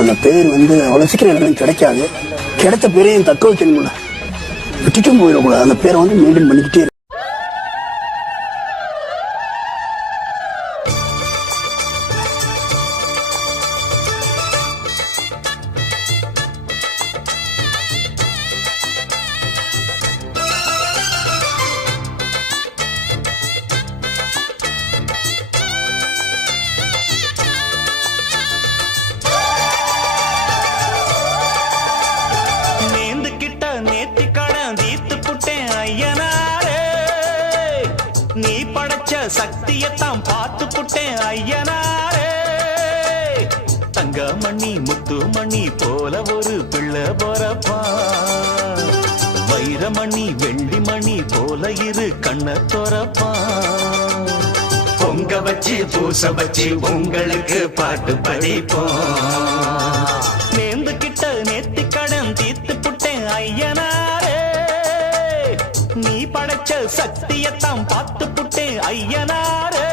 அந்த பேர் வந்து அவ்வளவு சீக்கிரம் எனக்கு கிடைக்காது. கிடைத்த பேரையும் தக்க வைக்கணும்ல, விட்டுட்டும் போயிடக்கூடாது. அந்த பேரை வந்து மெயின்டைன் பண்ணிக்கிட்டே நீ படைச்ச சக்தியத்தான் பார்த்து புட்டேன் ஐயனாரே. தங்கமணி முத்துமணி போல ஒரு பிள்ளை பொறப்பா, வைரமணி வெள்ளிமணி போல இரு கண்ண தொரப்பா. பொங்க வச்சு பூச வச்சு உங்களுக்கு பாட்டு படிப்போம். நேர்ந்து கிட்ட நேத்தி கடன் தீர்த்து புட்டேன் ஐயனாரே. நீ படைச்ச சக்தியத்தான் பார்த்து புட்டேன் ஐயனாரே.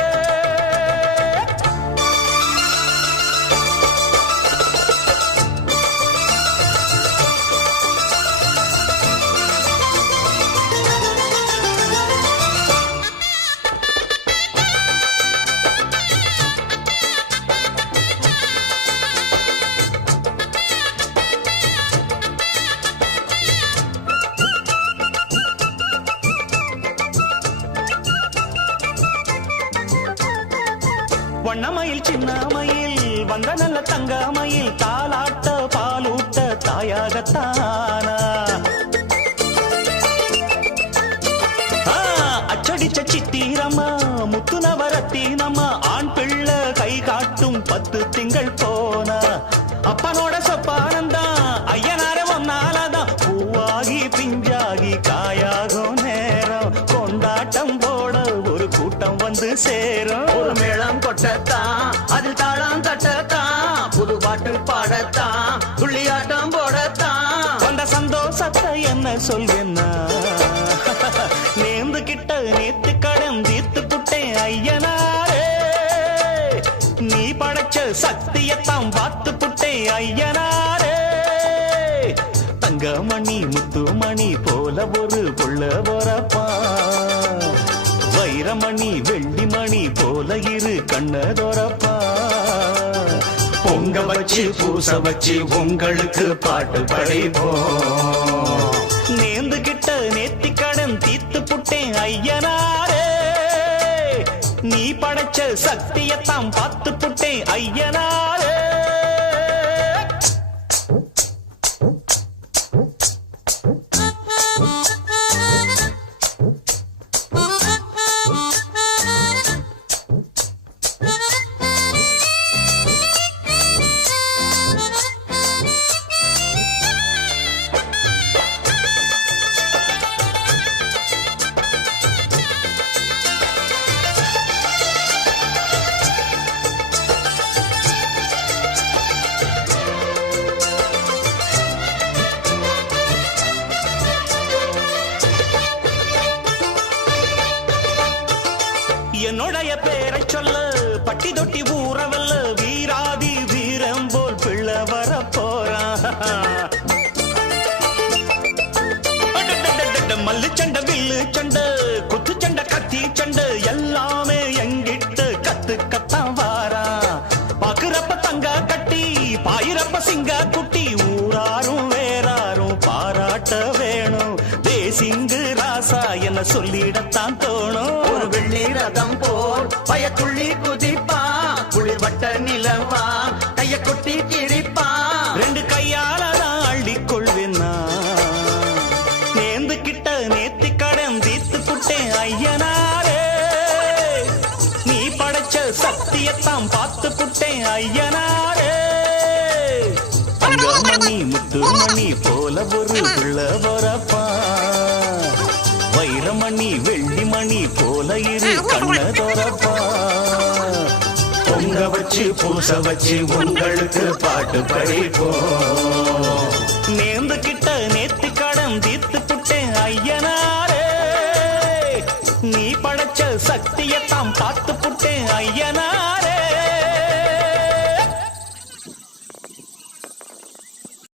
வண்ணமயில் சின்னமயில் வந்த நல்ல தங்கமயில் தாலாட்ட பாலூட்ட தாயாகத்தானா. அச்சடிச்ச சித்திரம்மா முத்து நவரத்தினம்மா ஆண் பிள்ளை கை காட்டும் 10 திங்கள் போனா. அப்பனோட சொப்பானந்தான் ஐயனார ஒன்னாலதான் பூவாகி பிஞ்சாகி காயாகும் நேரம். கொண்டாட்டம் போட ஒரு கூட்டம் வந்து சேரும். ஒரு மேளம் கொட்டத்தான் அதில் தாளம் தட்டத்தான் புது பாட்டு பாடத்தான் துள்ளியாட்டம் போடத்தான். அந்த சந்தோஷத்தை என்ன சொல்வேன்னா, நேர்ந்து கிட்ட நேத்து கடன் தீர்த்து புட்டேன் ஐயனாரே. நீ படைச்ச சக்தியத்தான் பார்த்து புட்டேன் ஐயனாரே. தங்கமணி முத்துமணி போல ஒரு புள்ள பொறப்பா, வைரமணி வெள்ளிமணி போல இரு கண்ண தொரப்பா. பொங்க வச்சு பூச வச்சு உங்களுக்கு பாட்டு படிப்போம். நேர்ந்து கிட்ட நேத்தி கடன் தீர்த்து புட்டேன் ஐயனாரே. நீ படைச்ச சக்தியத்தான் பார்த்து புட்டேன் ஐயனாரே. என்னுடைய பேரை சொல்ல பட்டி தொட்டி ஊறவல்ல வீராதி வீரம் போல் பிள்ளை வர போறான். மல்லு சண்டை வில்லு சண்டை குத்து சண்டை கத்தி சண்டை எல்லாமே எங்கிட்ட கத்துக்கத்தான் வாரா. பாக்குறப்ப தங்க கட்டி பாயிரப்ப சிங்க குட்டி ஊராரும் வேறாரும் பாராட்ட வேணும். தேசிங்கு ராசா என்ன சொல்லிடத்தான் தோணும். ஒரு வெள்ளி ரதம் போல் பயத்துள்ளி குதிப்பா, குளிர் வட்ட நிலவா கைய கொட்டி கிழிப்பா. 2 கையால நான் அள்ளிக் கொள்வேன்னா. நேர்ந்து கிட்ட நேத்தி கடன் தீர்த்து புட்டேன் ஐயனாரே. நீ படைச்ச சக்தியத்தான் பார்த்து புட்டேன் ஐயனாரே. தங்கமணி முத்துமணி போல ஒரு பிள்ளை பொறப்பா, வைரமணி வெள்ளிமணி போல இரு கண்ண தொரப்பா. பொங்க வச்சு பூச வச்சு உங்களுக்கு பாட்டு படிப்போம். நேர்ந்து கிட்ட நேத்து கடன் தீர்த்து புட்டேன் ஐயனாரே. நீ படைச்ச சக்தியத்தான் பார்த்து புட்டேன் ஐயனாரே.